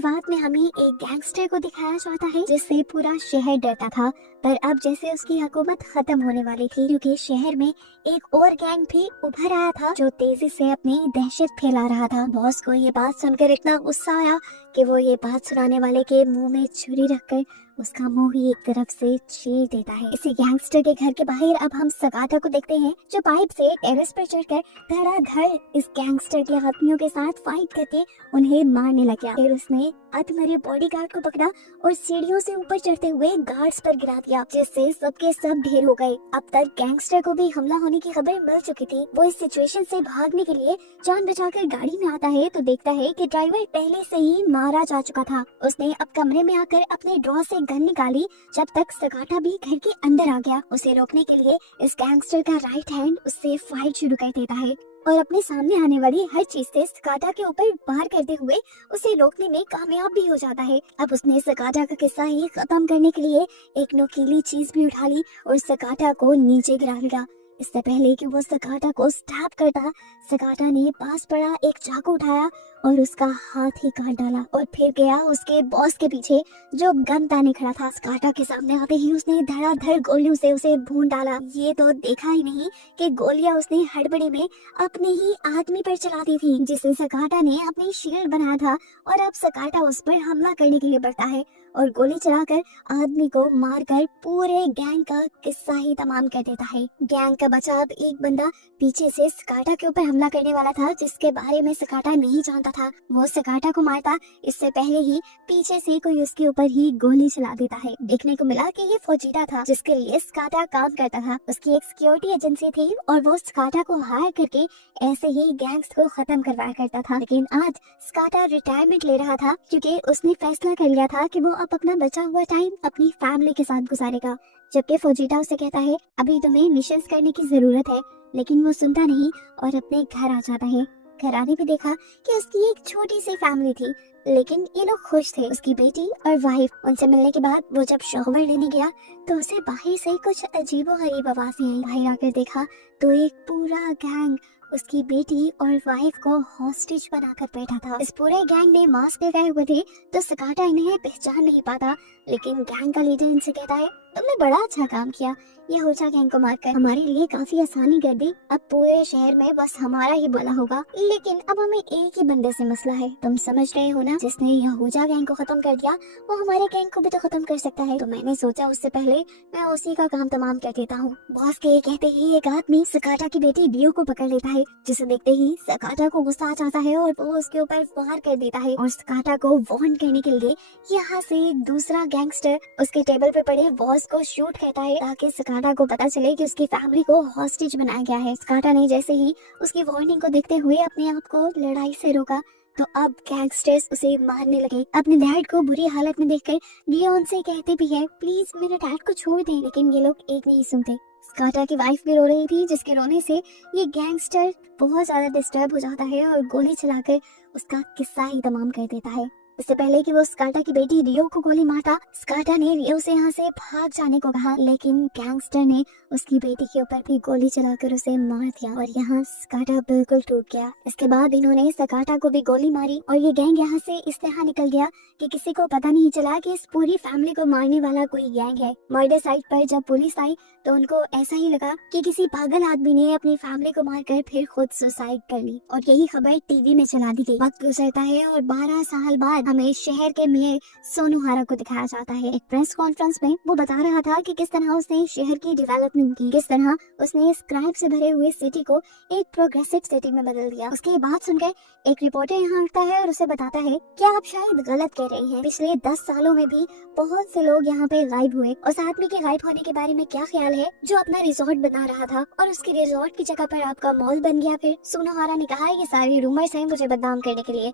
शुरुआत में हमें एक गैंगस्टर को दिखाया जाता है जिससे पूरा शहर डरता था। पर अब जैसे उसकी हुकूमत खत्म होने वाली थी, क्योंकि शहर में एक और गैंग भी उभर आया था जो तेजी से अपनी दहशत फैला रहा था। बॉस को ये बात सुनकर इतना गुस्सा आया कि वो ये बात सुनाने वाले के मुंह में छुरी रखकर उसका मुंह ही एक तरफ से चीर देता है। इसी गैंगस्टर के घर के बाहर अब हम सगाटा को देखते हैं जो पाइप से टेरेस पर चढ़कर धड़ाधड़ इस गैंगस्टर के आदमियों के साथ फाइट करके उन्हें मारने लगा। फिर उसने अधमरे बॉडीगार्ड को पकड़ा और सीढ़ियों से ऊपर चढ़ते हुए गार्ड्स पर गिरा दिया, जिससे सबके सब ढेर हो गए। अब तक गैंगस्टर को भी हमला होने की खबर मिल चुकी थी। वो इस सिचुएशन से भागने के लिए जान बचाकर गाड़ी में आता है तो देखता है कि ड्राइवर पहले से ही मारा जा चुका था। उसने अब कमरे में आकर अपने ड्रॉ से गन निकाली, जब तक सगाटा भी घर के अंदर आ गया। उसे रोकने के लिए इस गैंगस्टर का राइट हैंड उससे फाइट शुरू कर देता है और अपने सामने आने वाली हर चीज से सगाटा के ऊपर वार करते हुए उसे रोकने में कामयाब भी हो जाता है। अब उसने सगाटा का किस्सा ही खत्म करने के लिए एक नुकीली चीज भी उठा ली और सगाटा को नीचे गिरा दिया। इससे पहले कि वो सगाटा को स्टैप करता, सगाटा ने पास पड़ा एक चाकू उठाया और उसका हाथ ही काट डाला और फिर गया उसके बॉस के पीछे जो गन ताने खड़ा था। सगाटा के सामने आते ही उसने धड़ाधड़ गोलियों से उसे भून डाला। ये तो देखा ही नहीं कि गोलियां उसने हड़बड़ी में अपने ही आदमी पर चला दी थी जिसे सगाटा ने अपनी शील्ड बनाया था। और अब सगाटा उस पर हमला करने के लिए बढ़ता है और गोली चलाकर आदमी को मारकर पूरे गैंग का किस्सा ही तमाम कर देता है। गैंग का बचा अब एक बंदा पीछे से सगाटा के ऊपर हमला करने वाला था, जिसके बारे में सगाटा नहीं जानता था। वो सगाटा को मारता इससे पहले ही पीछे से कोई उसके ऊपर ही गोली चला देता है। देखने को मिला कि ये फौजीटा था जिसके लिए सगाटा काम करता था। उसकी एक सिक्योरिटी एजेंसी थी और वो सगाटा को हायर करके ऐसे ही गैंग्स को खत्म करवाया करता था। लेकिन आज सगाटा रिटायरमेंट ले रहा था क्योंकि उसने फैसला कर लिया था कि वो अब अपना बचा हुआ टाइम अपनी फैमिली के साथ गुजारेगा। जबकि फौजीटा उसे कहता है अभी तुम्हें मिशंस करने की जरूरत है, लेकिन वो सुनता नहीं और अपने घर आ जाता है। घर आने पे देखा कि उसकी एक छोटी सी फैमिली थी, लेकिन ये लोग खुश थे। उसकी बेटी और वाइफ। उनसे मिलने के बाद वो जब शॉवर लेने गया तो उसे बाहर से कुछ अजीबोगरीब आवाजें आई। बाहर आकर देखा तो एक पूरा गैंग उसकी बेटी और वाइफ को हॉस्टेज बनाकर बैठा था। इस पूरे गैंग ने मास्क लगाए हुए थे तो सगाटा इन्हें पहचान नहीं पाता, लेकिन गैंग का लीडर इनसे कहता है तुमने बड़ा अच्छा काम किया, ये होजा गैंग को मारकर हमारे लिए काफी आसानी कर दी। अब पूरे शहर में बस हमारा ही बोला होगा, लेकिन अब हमें एक ही बंदे से मसला है। तुम समझ रहे हो ना, जिसने यहूजा गैंग को खत्म कर दिया वो हमारे गैंग को भी तो खत्म कर सकता है। तो मैंने सोचा उससे पहले मैं उसी का काम तमाम कर देता हूँ। बॉस के कहते ही एक आदमी सगाटा की बेटी रियो को पकड़ लेता है, जिसे देखते ही सगाटा को गुस्सा आ जाता है और वो उसके ऊपर वार कर देता है। और सगाटा को वार्न करने के लिए यहाँ से एक दूसरा गैंगस्टर उसके टेबल पे पड़े बॉस को शूट करता है ताकि सगाटा को पता चले कि उसकी फैमिली को हॉस्टेज बनाया गया है। सगाटा ने जैसे ही उसकी वार्निंग को देखते हुए अपने आप को लड़ाई से रोका तो अब गैंगस्टर्स उसे मारने लगे। अपने डैड को बुरी हालत में देखकर रियो उनसे कहते भी है प्लीज मेरे डैड को छोड़ दें, लेकिन ये लोग एक नहीं सुनते। सगाटा की वाइफ भी रो रही थी, जिसके रोने से ये गैंगस्टर बहुत ज्यादा डिस्टर्ब हो जाता है और गोली चलाकर उसका किस्सा ही तमाम कर देता है। इससे पहले कि वो सगाटा की बेटी रियो को गोली मारता, सगाटा ने रियो से यहाँ से भाग जाने को कहा, लेकिन गैंगस्टर ने उसकी बेटी के ऊपर भी गोली चलाकर उसे मार दिया और यहाँ सगाटा बिल्कुल टूट गया। इसके बाद इन्होंने सगाटा को भी गोली मारी और ये गैंग यहाँ से इस तरह निकल गया कि किसी को पता नहीं चला कि इस पूरी फैमिली को मारने वाला कोई गैंग है। मर्डर साइट पर जब पुलिस आई तो उनको ऐसा ही लगा कि किसी पागल आदमी ने अपनी फैमिली को मारकर फिर खुद सुसाइड कर ली और यही खबर टीवी में चला दी गई। वक्त गुजरता है और 12 साल बाद हमें शहर के मेयर सोनू हारा को दिखाया जाता है। एक प्रेस कॉन्फ्रेंस में वो बता रहा था कि किस तरह उसने शहर की डेवलपमेंट की, किस तरह उसने इस क्राइम से भरे हुए सिटी को एक प्रोग्रेसिव सिटी में बदल दिया। उसकी बात सुनकर एक रिपोर्टर यहाँ आता है और उसे बताता है कि आप शायद गलत कह रहे हैं, पिछले 10 सालों में भी बहुत से लोग यहाँ पे गायब हुए। उस आदमी के गायब होने के बारे में क्या ख्याल है जो अपना रिजॉर्ट बना रहा था और उसके रिजॉर्ट की जगह पर आपका मॉल बन गया? फिर सोनू हारा ने कहा ये सारे रूमर्स हैं मुझे बदनाम करने के लिए।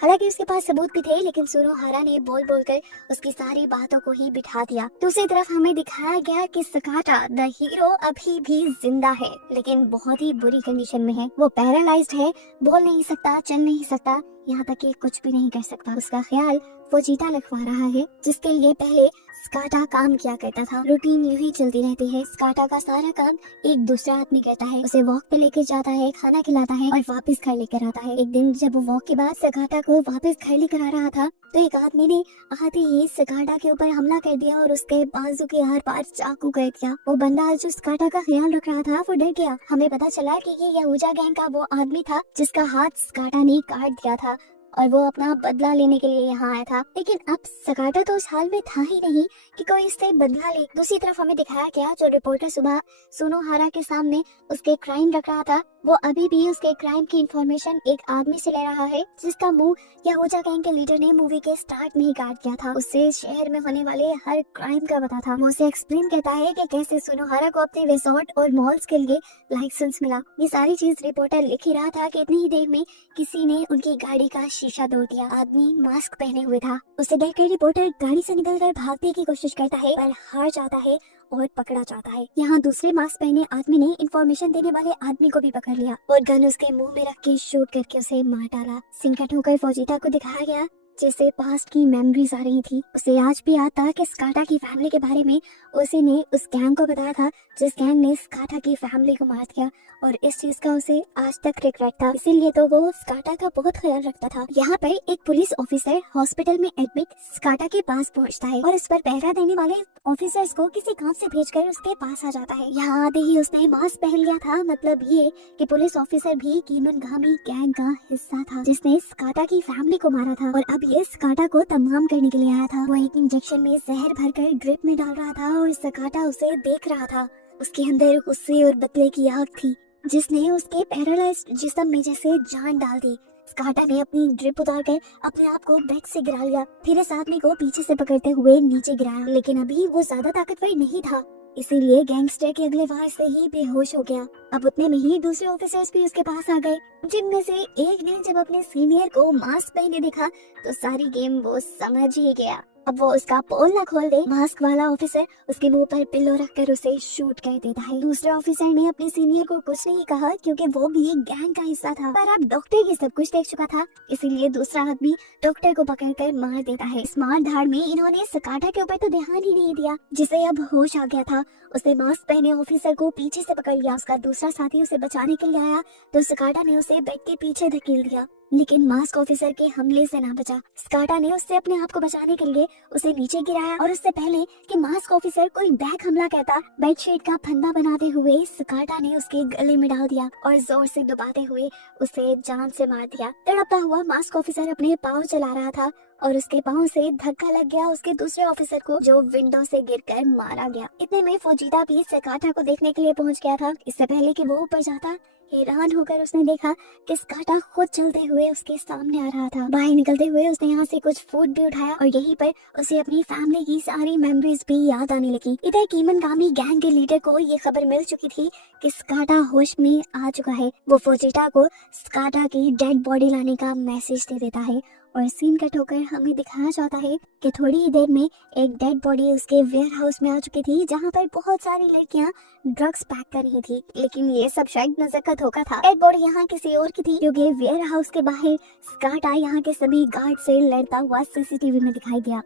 हालांकि उसके पास सबूत भी थे, लेकिन सोनू हारा ने बोल बोलकर उसकी सारी बातों को ही बिठा दिया। दूसरी तरफ हमें दिखाया गया कि सगाटा द हीरो अभी भी जिंदा है, लेकिन बहुत ही बुरी कंडीशन में है। वो पैरालाइज्ड है, बोल नहीं सकता, चल नहीं सकता, यहाँ तक कि कुछ भी नहीं कर सकता। उसका ख्याल वो चीता लिखवा रहा है जिसके लिए पहले स्काटा काम किया करता था। रूटीन यूं ही चलती रहती है। स्काटा का सारा काम एक दूसरा आदमी करता है, उसे वॉक पे लेके जाता है, खाना खिलाता है और वापस घर लेकर आता है। एक दिन जब वो वॉक के बाद स्काटा को वापस घर लेकर आ रहा था तो एक आदमी ने आते ही स्काटा के ऊपर हमला कर दिया और उसके बाजू के आर पार चाकू कर दिया। वो बंदा जो स्काटा का ख्याल रख रहा था वो डर गया। हमें पता चला कि ये याहूजा गैंग का वो आदमी था जिसका हाथ स्काटा ने काट दिया था और वो अपना बदला लेने के लिए यहाँ आया था। लेकिन अब स्काटा तो उस हाल में था ही नहीं कि कोई इससे बदला ले। दूसरी तरफ हमें दिखाया गया जो रिपोर्टर सुबह सुनोहारा के सामने उसके क्राइम रख रहा था, वो अभी भी उसके क्राइम की इंफॉर्मेशन एक आदमी से ले रहा है जिसका मुंह याहूजा गैंग के लीडर ने मूवी के स्टार्ट में ही काट दिया था। उससे शहर में होने वाले हर क्राइम का पता था। वो उसे एक्सप्लेन करता है कि कैसे सुनोहारा को अपने रिसोर्ट और मॉल्स के लिए लाइसेंस मिला। ये सारी चीज रिपोर्टर लिख ही रहा था कि इतनी ही देर में किसी ने उनकी गाड़ी का शीशा तोड़ दिया। आदमी मास्क पहने हुए था। उसे देखकर रिपोर्टर गाड़ी से निकलकर भागने की कोशिश करता है पर हार जाता है और पकड़ा जाता है। यहाँ दूसरे मास्क पहने आदमी ने इंफॉर्मेशन देने वाले आदमी को भी पकड़ लिया और गन उसके मुंह में रख के शूट करके उसे मार डाला। सीन कट होकर फौजीता को दिखाया गया जिसे पास्ट की मेमोरीज आ रही थी। उसे आज भी याद था कि स्काटा की फैमिली के बारे में उसी ने उस गैंग को बताया था जिस गैंग ने स्काटा की फैमिली को मार दिया और इस चीज का उसे आज तक रिग्रेट था। इसीलिए तो वो स्काटा का बहुत ख्याल रखता था। यहाँ पर एक पुलिस ऑफिसर हॉस्पिटल में एडमिट स्काटा के पास पहुँचता है और उस पर पहरा देने वाले ऑफिसर्स को किसी काम से भेजकर उसके पास आ जाता है। यहाँ आते ही उसने मास्क पहन लिया था। मतलब ये कि पुलिस ऑफिसर भी कीमनगामी गैंग का हिस्सा था जिसने स्काटा की फैमिली को मारा था और अब ये स्काटा को तमाम करने के लिए आया था। वो एक इंजेक्शन में जहर भरकर ड्रिप में डाल रहा था और स्काटा उसे देख रहा था। उसके अंदर गुस्से और बदले की आग थी जिसने उसके पैरालाइज्ड जिस्म में जैसे जान डाल दी। स्काटा ने अपनी ड्रिप उतारकर अपने आप को बेड से गिरा लिया, फिर इस आदमी को पीछे से पकड़ते हुए नीचे गिराया। लेकिन अभी वो ज्यादा ताकतवर नहीं था, इसीलिए गैंगस्टर के अगले वार से ही बेहोश हो गया। अब उतने में ही दूसरे ऑफिसर्स भी उसके पास आ गए, जिनमें से एक ने जब अपने सीनियर को मास्क पहने देखा तो सारी गेम वो समझ ही गया। अब वो उसका पोल न खोल दे, मास्क वाला ऑफिसर उसके मुंह पर पिल्लो रखकर उसे शूट कर देता है। दूसरे ऑफिसर ने अपने सीनियर को कुछ नहीं कहा क्योंकि वो भी एक गैंग का हिस्सा था, पर अब डॉक्टर ये सब कुछ देख चुका था, इसीलिए दूसरा आदमी डॉक्टर को पकड़कर मार देता है। इस मार धाड़ में इन्होंने स्काटा के ऊपर तो ध्यान ही नहीं दिया, जिसे अब होश आ गया था। उसने मास्क पहने ऑफिसर को पीछे से पकड़ लिया। उसका दूसरा साथी उसे बचाने के लिए आया तो स्काटा ने उसे बेड के पीछे धकेल दिया, लेकिन मास्क ऑफिसर के हमले से ना बचा। स्काटा ने उससे अपने आप को बचाने के लिए उसे नीचे गिराया और उससे पहले कि मास्क ऑफिसर कोई बैक हमला करता, बेडशीट का फंदा बनाते हुए स्काटा ने उसके गले में डाल दिया और जोर से दबाते हुए उसे जान से मार दिया। तड़पता हुआ मास्क ऑफिसर अपने पाँव चला रहा था और उसके पाँव से धक्का लग गया उसके दूसरे ऑफिसर को, जो विंडो से गिरकर मारा गया। इतने में फौजीदा भी स्काटा को देखने के लिए पहुंच गया था। इससे पहले कि वो ऊपर जाता, हैरान होकर उसने देखा कि स्काटा खुद चलते हुए उसके सामने आ रहा था। बाहर निकलते हुए उसने यहाँ से कुछ फूड भी उठाया और यहीं पर उसे अपनी फैमिली की सारी मेमोरीज भी याद आने लगी। इधर कीमनगामी गैंग के लीडर को ये खबर मिल चुकी थी कि स्काटा होश में आ चुका है। वो फौजीटा को स्काटा की डेड बॉडी लाने का मैसेज दे देता है और सीन कट होकर हमें दिखाया जाता है कि थोड़ी ही देर में एक डेड बॉडी उसके वेयर हाउस में आ चुकी थी, जहाँ पर बहुत सारी लड़कियां ड्रग्स पैक कर रही थी। लेकिन ये सब शायद नजर का धोखा था। डेड बॉडी यहाँ किसी और की थी क्योंकि वेयर हाउस के बाहर स्काटा यहाँ के सभी गार्ड से लड़ता हुआ सीसीटीवी में दिखाई दिया।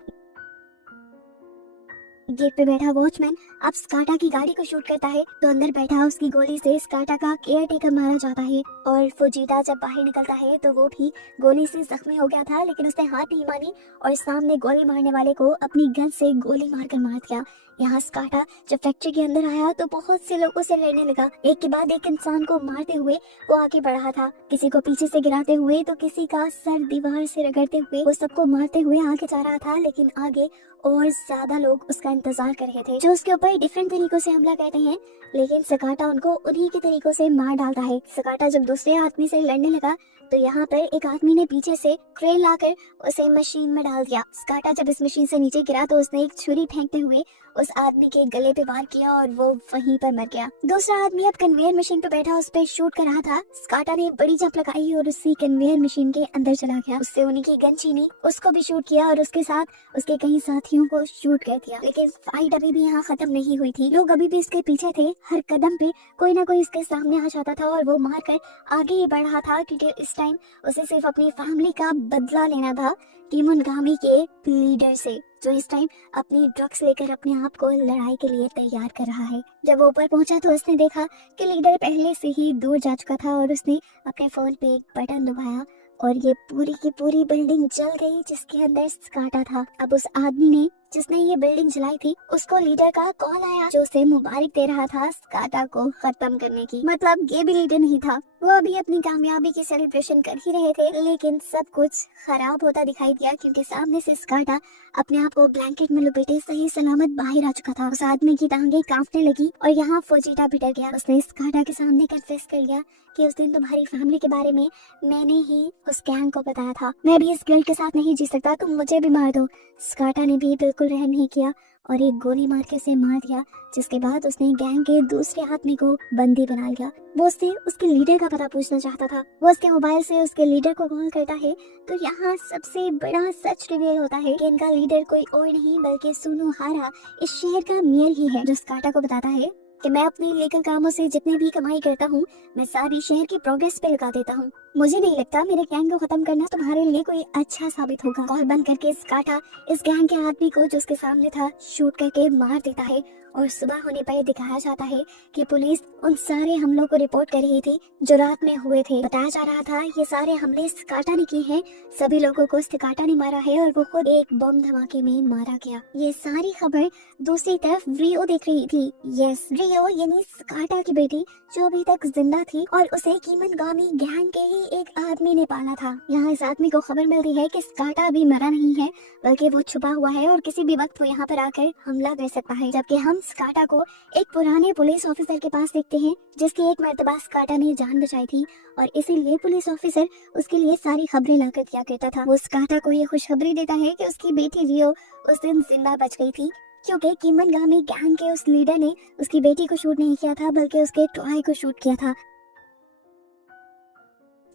गेट पे बैठा वॉचमैन अब स्काटा की गाड़ी को शूट करता है तो अंदर बैठा उसकी गोली से स्काटा का केयर टेकर मारा जाता है और फुजीटा जब बाहर निकलता है तो वो भी गोली से जख्मी हो गया था, लेकिन उसने हार नहीं मानी और सामने गोली मारने वाले को अपनी गन से गोली मारकर मार दिया। यहाँ स्काटा जब फैक्ट्री के अंदर आया तो बहुत से लोगों से लड़ने लगा। एक के बाद एक इंसान को मारते हुए वो आगे बढ़ रहा था, किसी को पीछे से गिराते हुए तो किसी का सर दीवार से रगड़ते हुए वो सबको मारते हुए आगे जा रहा था। लेकिन आगे और ज्यादा लोग उसका इंतजार कर रहे थे जो उसके ऊपर डिफरेंट तरीकों से हमला करते हैं, लेकिन स्काटा उनको उन्हीं के तरीकों से मार डालता है। स्काटा जब दूसरे आदमी से लड़ने लगा तो यहाँ पर एक आदमी ने पीछे से क्रेन लाकर उसे मशीन में डाल दिया। स्काटा जब इस मशीन से नीचे गिरा तो उसने एक छुरी फेंकते हुए उस आदमी के गले पे वार किया और वो वहीं पर मर गया। दूसरा आदमी अब कन्वेयर मशीन पे बैठा उस पर शूट कर रहा था। स्काटा ने बड़ी जंप लगाई और उसी कन्वेयर मशीन के अंदर चला गया, उससे उन्हीं की गन छीनी, उसको भी शूट किया और उसके साथ उसके कई साथियों को शूट कर दिया। लेकिन फाइट अभी भी यहाँ खत्म नहीं हुई थी, लोग अभी भी इसके पीछे थे। हर कदम पे कोई ना कोई इसके सामने आ जाता था और वो मार कर आगे ही बढ़ रहा था क्योंकि इस टाइम उसे सिर्फ अपनी फैमिली का बदला लेना था कीमनगामी के लीडर से। जो इस टाइम अपनी ड्रग्स लेकर अपने आप को लड़ाई के लिए तैयार कर रहा है। जब वो ऊपर पहुंचा तो उसने देखा कि लीडर पहले से ही दूर जा चुका था और उसने अपने फोन पे एक बटन दबाया और ये पूरी की पूरी बिल्डिंग जल गई जिसके अंदर स्काटा था। अब उस आदमी ने जिसने ये बिल्डिंग जलाई थी उसको लीडर का कॉल आया जो उसे मुबारक दे रहा था स्काटा को खत्म करने की। मतलब ये भी लीडर नहीं था, वो अभी अपनी कामयाबी की सेलिब्रेशन कर ही रहे थे, लेकिन सब कुछ खराब होता दिखाई दिया क्योंकि सामने से स्काटा अपने आप को ब्लैंकेट में लपेटे सही सलामत बाहर आ चुका था। उस आदमी की टांगें कांपने लगी और यहाँ फौजीटा भी डर गया। उसने स्काटा के सामने कन्फेस कर लिया कि उस दिन तुम्हारी फैमिली के बारे में मैंने ही उस गैंग को बताया था। मैं भी इस गिल्ट के साथ नहीं जी सकता, तुम मुझे भी मार दो। स्काटा ने भी बिल्कुल रहम नहीं किया और एक गोली मार के उसे मार दिया, जिसके बाद उसने गैंग के दूसरे आदमी को बंदी बना लिया। वो उससे उसके लीडर का पता पूछना चाहता था। वो उसके मोबाइल से उसके लीडर को कॉल करता है तो यहाँ सबसे बड़ा सच रिवील होता है कि इनका लीडर कोई और नहीं बल्कि सुनोहारा इस शहर का मेयर ही है, जो स्काटा को बताता है कि मैं अपने लीगल कामों से जितनी भी कमाई करता हूँ मैं सारी शहर की प्रोग्रेस पे लगा देता हूँ। मुझे नहीं लगता मेरे गैंग को खत्म करना तुम्हारे लिए कोई अच्छा साबित होगा। कॉल बंद करके स्काटा इस गैंग के आदमी को जो उसके सामने था शूट करके मार देता है और सुबह होने पर दिखाया जाता है कि पुलिस उन सारे हमलों को रिपोर्ट कर रही थी जो रात में हुए थे। बताया जा रहा था ये सारे हमले स्काटा ने किए हैं, सभी लोगों को स्काटा ने मारा है और वो खुद एक बम धमाके में मारा गया। ये सारी खबर दूसरी तरफ रियो देख रही थी। यस, रियो यानी स्काटा की बेटी जो अभी तक जिंदा थी और उसे कीमनगामी गैंग के ही एक आदमी ने पाला था। यहाँ इस आदमी को खबर मिलती है कि स्काटा अभी मरा नहीं है बल्कि वो छुपा हुआ है और किसी भी वक्त वो यहाँ पर आकर हमला कर सकता है। जबकि हम स्काटा को एक पुराने पुलिस ऑफिसर के पास देखते हैं जिसकी एक मर्तबा स्काटा ने जान बचाई थी और इसीलिए पुलिस ऑफिसर उसके लिए सारी खबरें लाकर दिया करता था। वो स्काटा को ये खुशखबरी देता है कि उसकी बेटी रियो उस दिन जिंदा बच गई थी क्योंकि कीमनगामी गैंग के उस लीडर ने उसकी बेटी को शूट नहीं किया था बल्कि उसके टॉय को शूट किया था।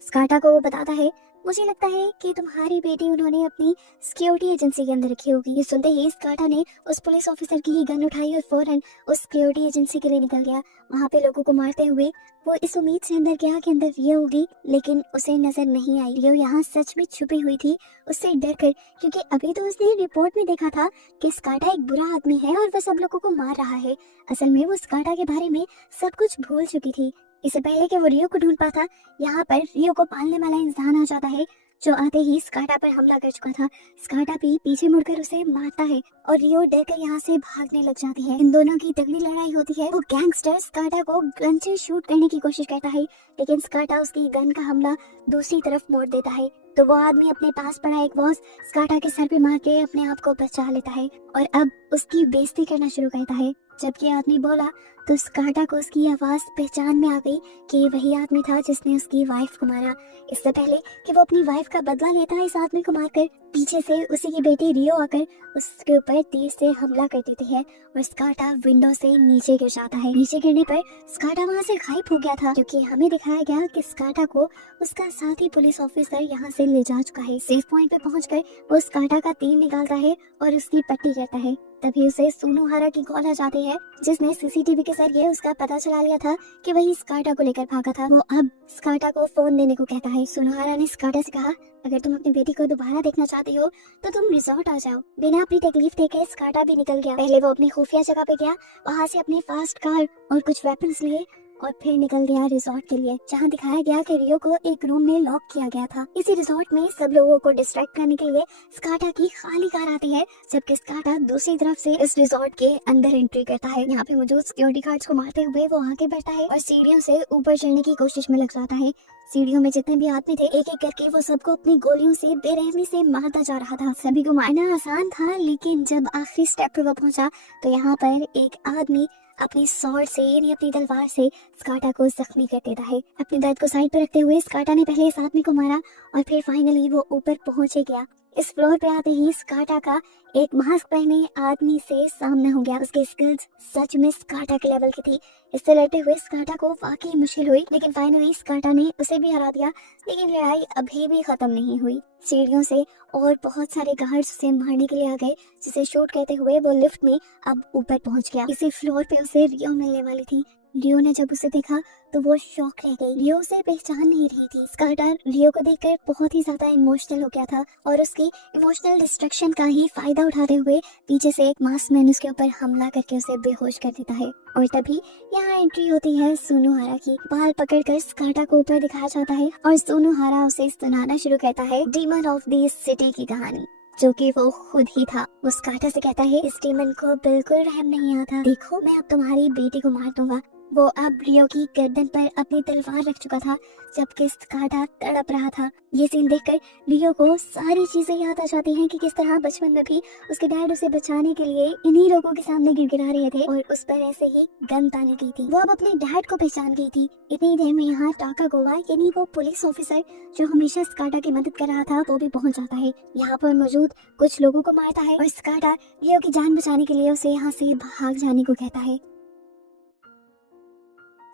स्काटा को वो बताता है मुझे लगता है कि तुम्हारी बेटी उन्होंने अपनी सिक्योरिटी एजेंसी के अंदर रखी होगी। ये सुनते ही स्काटा ने उस पुलिस ऑफिसर की ही गन उठाई और फौरन उस सिक्योरिटी एजेंसी के लिए निकल गया। वहाँ पे लोगों को मारते हुए वो इस उम्मीद से अंदर गया कि अंदर रियो होगी, लेकिन उसे नजर नहीं आई। रियो यहाँ सच में छुपी हुई थी उससे डर कर, क्योंकि अभी तो उसने रिपोर्ट में देखा था कि स्काटा एक बुरा आदमी है और वह सब लोगों को मार रहा है। असल में वो स्काटा के बारे में सब कुछ भूल चुकी थी। इससे पहले कि वो रियो को ढूंढ पाता, यहाँ पर रियो को पालने वाला इंसान आ जाता है जो आते ही स्काटा पर हमला कर चुका था। स्काटा भी पीछे मुड़कर उसे मारता है और रियो डरकर यहाँ से भागने लग जाती है। इन दोनों की तगड़ी लड़ाई होती है। वो गैंगस्टर स्काटा को गन से शूट करने की कोशिश करता है, लेकिन स्काटा उसकी गन का हमला दूसरी तरफ मोड़ देता है। तो वो आदमी अपने पास पड़ा एक बॉस स्काटा के सर पे मार के अपने आप को बचा लेता है और अब उसकी बेइज्जती करना शुरू करता है। जब ये आदमी बोला तो स्काटा को उसकी आवाज पहचान में आ गई कि ये वही आदमी था जिसने उसकी वाइफ को मारा। इससे पहले कि वो अपनी वाइफ का बदला लेता है इस आदमी को मारकर, पीछे से उसी की बेटी रियो आकर उसके ऊपर तीर से हमला कर देती है और स्काटा विंडो से नीचे गिर जाता है। नीचे गिरने पर स्काटा वहाँ से गायब हो गया था क्योंकि हमें दिखाया गया कि स्काटा को उसका साथी पुलिस ऑफिसर यहाँ से ले जा चुका है। सेफ पॉइंट पे पहुंचकर वो स्काटा का तीर निकालता है और उसकी पट्टी करता है। तभी उसे सुनोहारा की कॉल आ जाती है जिसने सीसीटीवी के जरिए उसका पता चला लिया था कि वही स्काटा को लेकर भागा था। वो अब स्काटा को फोन देने को कहता है। सुनोहारा ने स्काटा से कहा अगर तुम अपनी बेटी को दोबारा देखना चाहती हो तो तुम रिजॉर्ट आ जाओ। बिना अपनी तकलीफ देखे स्काटा भी निकल गया। पहले वो अपनी खुफिया जगह पे गया, वहाँ से अपनी फास्ट कार और कुछ वेपन्स लिए और फिर निकल गया रिजॉर्ट के लिए, जहाँ दिखाया गया कि रियो को एक रूम में लॉक किया गया था। इसी रिजॉर्ट में सब लोगों को डिस्ट्रैक्ट करने के लिए स्काटा की खाली कार आती है, जबकि स्काटा दूसरी तरफ से इस रिजॉर्ट के अंदर एंट्री करता है। यहाँ पे मौजूद सिक्योरिटी गार्ड्स को मारते हुए वो आगे बढ़ता है और सीढ़ियों से ऊपर चढ़ने की कोशिश में लग जाता है। सीढ़ियों में जितने भी आदमी थे एक एक करके वो सबको अपनी गोलियों से बेरहमी से मारता जा रहा था। सभी को मारना आसान था, लेकिन जब आखिरी स्टेप पर वो पहुंचा तो यहाँ पर एक आदमी अपनी स्वॉर्ड से यानी अपनी तलवार से स्काटा को जख्मी कर देता है। अपने दर्द को साइड पर रखते हुए स्काटा ने पहले इस आदमी को मारा और फिर फाइनली वो ऊपर पहुंच गया। इस फ्लोर पे आते ही स्काटा का एक मास्क पहने आदमी से सामना हो गया। उसकी स्किल्स सच में स्काटा के लेवल की थी। इससे लड़ते हुए स्काटा को वाकई मुश्किल हुई, लेकिन फाइनली स्काटा ने उसे भी हरा दिया। लेकिन लड़ाई अभी भी खत्म नहीं हुई। सीढ़ियों से और बहुत सारे गार्ड्स उसे मारने के लिए आ गए, जिसे शूट करते हुए वो लिफ्ट में अब ऊपर पहुंच गया। इसी फ्लोर पे उसे रियो मिलने वाली थी। लियो ने जब उसे देखा तो वो शॉक रह गई। लियो उसे पहचान नहीं रही थी। स्कार्टा लियो को देखकर बहुत ही ज्यादा इमोशनल हो गया था और उसकी इमोशनल डिस्ट्रक्शन का ही फायदा उठाते हुए पीछे से एक मास्कमैन उसके ऊपर हमला करके उसे बेहोश कर देता है। और तभी यहाँ एंट्री होती है सुनोहारा की। बाल पकड़कर स्कार्टा को ऊपर दिखाया जाता है और सुनोहारा उसे सुनाना शुरू करता है डीमन ऑफ द सिटी की कहानी, जो कि वो खुद ही था। वो स्कार्टा से कहता है इस डीमन को बिल्कुल रहम नहीं आता। देखो मैं अब तुम्हारी बेटी को मार दूंगा। वो अब लियो की गर्दन पर अपनी तलवार रख चुका था जबकि स्कार्टा तड़प रहा था। ये सीन देखकर लियो को सारी चीजें याद आ जाती हैं कि किस तरह बचपन में भी उसके डैड उसे बचाने के लिए इन्हीं लोगों के सामने गिड़गिड़ा रहे थे और उस पर ऐसे ही गन तानी गई थी। वो अब अपने डैड को पहचान गई थी। इतनी देर में यहाँ टाकागोवा यानी वो पुलिस ऑफिसर जो हमेशा स्कार्टा की मदद कर रहा था वो भी पहुंच जाता है। यहाँ पर मौजूद कुछ लोगों को मारता है और स्कार्टा लियो की जान बचाने के लिए उसे यहाँ से भाग जाने को कहता है।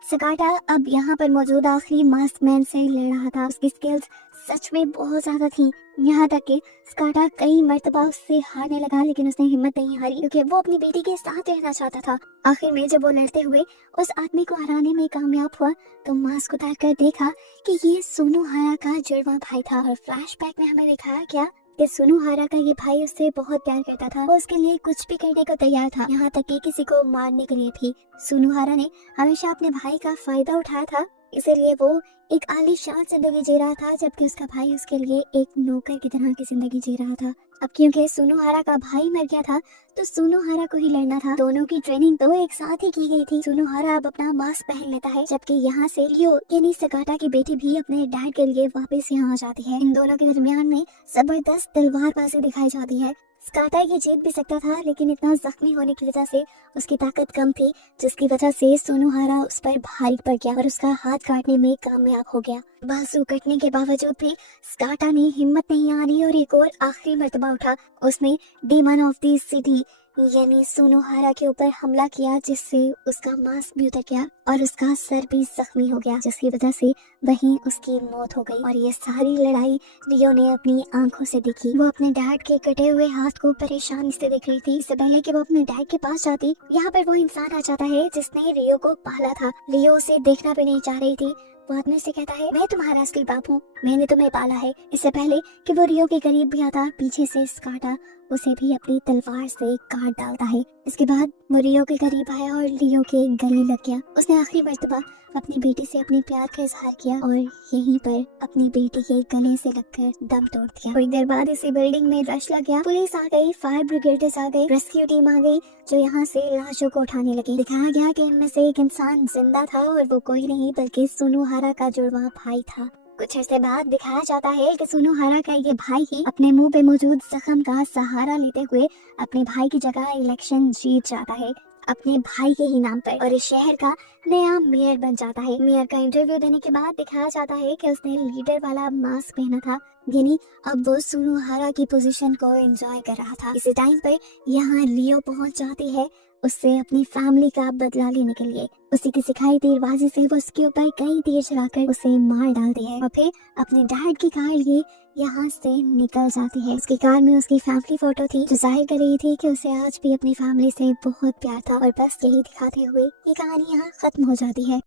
स्कार्टा अब यहाँ पर मौजूद आखिरी मास्कमैन से लड़ रहा था। उसकी स्किल्स सच में बहुत ज्यादा थी, यहाँ तक कि स्कार्टा कई मर्तबा उससे हारने लगा लेकिन उसने हिम्मत नहीं हारी क्योंकि वो अपनी बेटी के साथ रहना चाहता था। आखिर में जब वो लड़ते हुए उस आदमी को हराने में कामयाब हुआ तो मास्क उतार कर देखा कि ये सुनोहारा का जुड़वा भाई था। और फ्लैशबैक में हमें दिखाया क्या कि सुनोहारा का ये भाई उससे बहुत प्यार करता था। वो उसके लिए कुछ भी करने को तैयार था, यहाँ तक कि किसी को मारने के लिए भी। सुनोहारा ने हमेशा अपने भाई का फायदा उठाया था, इसीलिए वो एक आलीशान जिंदगी जी रहा था जबकि उसका भाई उसके लिए एक नौकर की तरह की जिंदगी जी रहा था। अब क्योंकि सुनोहारा का भाई मर गया था तो सुनोहारा को ही लड़ना था। दोनों की ट्रेनिंग तो एक साथ ही की गई थी। सुनोहारा अब अपना मास्क पहन लेता है जबकि यहाँ से लियो यानी स्कार्टा की बेटी भी अपने डैड के लिए वापस यहाँ आ जाती है। इन दोनों के दरमियान में जबरदस्त तलवारबाजी दिखाई जाती है। स्कार्टा ये जीत भी सकता था लेकिन इतना जख्मी होने की वजह से उसकी ताकत कम थी जिसकी वजह से सुनोहारा उस पर भारी पड़ गया और उसका हाथ काटने में कामयाब हो गया। बाजू कटने के बावजूद भी स्कार्टा ने हिम्मत नहीं हारी और एक और आखिरी मर्तबा उठा। उसने डीमन ऑफ द सिटी यानी सुनोहारा के ऊपर हमला किया जिससे उसका मास्क भी उतर गया और उसका सर भी जख्मी हो गया जिसकी वजह से वहीं उसकी मौत हो गई। और ये सारी लड़ाई लियो ने अपनी आंखों से देखी। वो अपने डैड के कटे हुए हाथ को परेशानी से देख रही थी। इससे पहले कि वो अपने डैड के पास जाती यहाँ पर वो इंसान आ जाता है जिसने लियो को पाला था। लियो उसे देखना भी नहीं चाह रही थी। वो आदमी से कहता है मैं तुम्हारा असली बाप हूँ, मैंने तुम्हें पाला है। इससे पहले कि वो लियो के करीब भी आता पीछे से स्कार्टा उसे भी अपनी तलवार से काट डालता है। इसके बाद वो लियो के करीब आया और लियो के गले लग गया। उसने आखिरी मर्तबा अपनी बेटी से अपने प्यार का इजहार किया और यहीं पर अपनी बेटी के गले से लगकर दम तोड़ दिया। थोड़ी देर बाद इसी बिल्डिंग में रश लग गया। पुलिस आ गई, फायर ब्रिगेड्स आ गई, रेस्क्यू टीम आ गई जो यहाँ से लाशों को उठाने लगी। दिखाया गया कि इनमें से एक इंसान जिंदा था और वो कोई नहीं बल्कि सुनोहारा का जुड़वा भाई था। कुछ अर्से बाद दिखाया जाता है कि सुनोहारा का ये भाई ही अपने मुंह पे मौजूद जख्म का सहारा लेते हुए अपने भाई की जगह इलेक्शन जीत जाता है अपने भाई के ही नाम पर और इस शहर का नया मेयर बन जाता है। मेयर का इंटरव्यू देने के बाद दिखाया जाता है कि उसने लीडर वाला मास्क पहना था, यानी अब वो सुनोहारा की पोजीशन को एंजॉय कर रहा था। इसी टाइम पर यहाँ लियो पहुंच जाती है उससे अपनी फैमिली का बदला लेने के लिए। उसी की सिखाई तीरबाजी से वो उसके ऊपर कई तीर चलाकर उसे मार डालती है और फिर अपने डैड की कार लिए यहाँ से निकल जाती है। उसकी कार में उसकी फैमिली फोटो थी जो जाहिर कर रही थी कि उसे आज भी अपनी फैमिली से बहुत प्यार था। और बस यही दिखाते हुए ये कहानी यहाँ खत्म हो जाती है।